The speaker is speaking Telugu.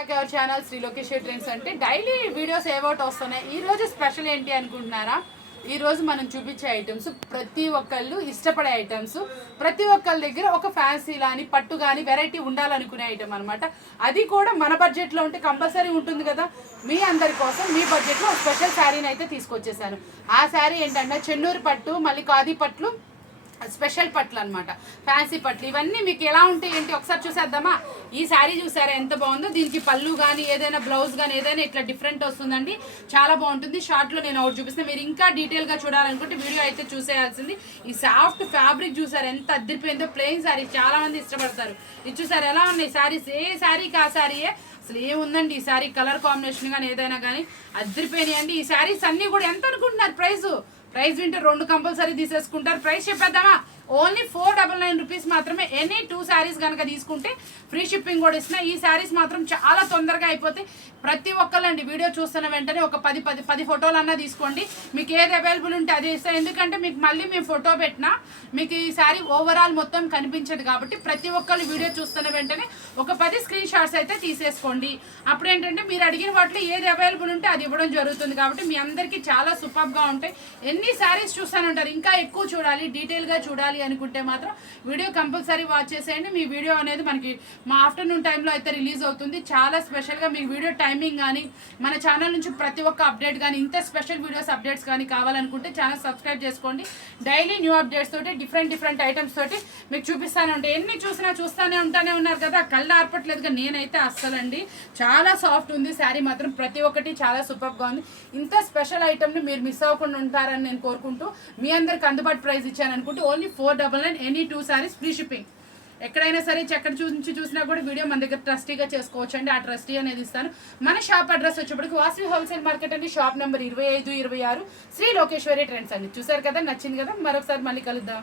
Hour channel Shri Lokeshwari trends అంటే డైలీ వీడియోస్ ఏవోటి వస్తున్నాయి. ఈరోజు స్పెషల్ ఏంటి అనుకుంటున్నారా? ఈరోజు మనం చూపించే ఐటమ్స్ ప్రతి ఒక్కళ్ళు ఇష్టపడే ఐటమ్స్, ప్రతి ఒక్కళ్ళ దగ్గర ఒక ఫ్యాన్సీ కానీ పట్టు కానీ వెరైటీ ఉండాలనుకునే ఐటమ్ అనమాట. అది కూడా మన బడ్జెట్లో ఉంటే కంపల్సరీ ఉంటుంది కదా. మీ అందరి కోసం మీ బడ్జెట్లో స్పెషల్ శారీని అయితే తీసుకొచ్చేసాను. ఆ శారీ ఏంటంటే చెన్నూరు పట్టు, మళ్ళీ ఖాదీ పట్లు, స్పెషల్ పట్లు అనమాట. ఫ్యాన్సీ పట్లు ఇవన్నీ మీకు ఎలా ఉంటాయి ఏంటి ఒకసారి చూసేద్దామా? ఈ శారీ చూసారా ఎంత బాగుందో. దీనికి పళ్ళు కానీ ఏదైనా బ్లౌజ్ కానీ ఏదైనా ఇట్లా డిఫరెంట్ వస్తుందండి. చాలా బాగుంటుంది. షార్ట్లో నేను ఒకటి చూపిస్తాను. మీరు ఇంకా డీటెయిల్గా చూడాలనుకుంటే వీడియో అయితే చూసేయాల్సింది. ఈ సాఫ్ట్ ఫ్యాబ్రిక్ చూసారు ఎంత అద్దరిపోయిందో. ప్లెయిన్ శారీ చాలా మంది ఇష్టపడతారు. ఇది చూసారు ఎలా ఉన్నాయి శారీస్. ఏ శారీకి ఆ శారీయే. అసలు ఏముందండి ఈ శారీ కలర్ కాంబినేషన్ కానీ ఏదైనా కానీ అద్దరిపోయినాయి అండి. ఈ శారీస్ అన్నీ కూడా ఎంత అనుకుంటున్నారు ప్రైస్ వింటే 2 కంపల్సరీ తీసేసుకుంటారు. ప్రైస్ చెప్పేద్దామా? ఓన్లీ 499 రూపీస్ మాత్రమే. ఎనీ 2 శారీస్ కనుక తీసుకుంటే ఫ్రీ షిప్పింగ్ కూడా ఇస్తున్నా. ఈ శారీస్ మాత్రం చాలా తొందరగా అయిపోతాయి. ప్రతి ఒక్కళ్ళండి వీడియో చూస్తున్న వెంటనే ఒక 10 ఫోటోలన్నా తీసుకోండి. మీకు ఏది అవైలబుల్ ఉంటే అది ఇస్తాను. ఎందుకంటే మీకు మళ్ళీ మేము ఫోటో పెట్టినా మీకు ఈ శారీ ఓవరాల్ మొత్తం కనిపించదు కాబట్టి ప్రతి ఒక్కళ్ళు వీడియో చూస్తున్న వెంటనే ఒక 10 స్క్రీన్ షాట్స్ అయితే తీసేసుకోండి. అప్పుడు ఏంటంటే మీరు అడిగిన వాటిలో ఏది అవైలబుల్ ఉంటే అది ఇవ్వడం జరుగుతుంది. కాబట్టి మీ అందరికీ చాలా సూపర్గా ఉంటాయి. ఎన్ని శారీస్ చూస్తానంటారు, ఇంకా ఎక్కువ చూడాలి, డీటెయిల్గా చూడాలి అనుకుంటే మాత్రం వీడియో కంపల్సరీ వాచ్ చేసేయండి. మీ వీడియో అనేది మనకి మా ఆఫ్టర్నూన్ టైంలో అయితే రిలీజ్ అవుతుంది. చాలా స్పెషల్గా మీ వీడియో టైమింగ్ కానీ మన ఛానల్ నుంచి ప్రతి ఒక్క అప్డేట్ కానీ ఇంత స్పెషల్ వీడియోస్ అప్డేట్స్ కానీ కావాలనుకుంటే ఛానల్ సబ్స్క్రైబ్ చేసుకోండి. డైలీ న్యూ అప్డేట్స్ తోటి డిఫరెంట్ ఐటమ్స్ తోటి మీకు చూపిస్తానే ఉంటాయి. ఎన్ని చూసినా చూస్తూనే ఉన్నారు కదా, కళ్ళు ఆర్పట్లేదుగా. నేనైతే అస్సలండి చాలా సాఫ్ట్ ఉంది శారీ మాత్రం. ప్రతి ఒక్కటి చాలా సూపర్గా ఉంది. ఇంత స్పెషల్ ఐటమ్ని మీరు మిస్ అవ్వకుండా ఉంటారని నేను కోరుకుంటూ మీ అందరికి అందుబాటు ప్రైస్ ఇచ్చాను అనుకుంటూ only 499 any 2 saris free shipping. ఎక్కడైనా సరే ఎక్కడ నుంచి చూసినా కూడా వీడియో మన దగ్గర ట్రస్టీగా చేసుకోవచ్చు అండి. ఆ ట్రస్టీ అనేది ఇస్తాను. మన షాప్ అడ్రస్ వచ్చేప్పటికి వాసవి హోల్సేల్ మార్కెట్ అండి. Shop number 25, 26 Shri Lokeshwari trends అండి. చూసారు కదా, నచ్చింది కదా. మరొకసారి మళ్ళీ కలుద్దాం.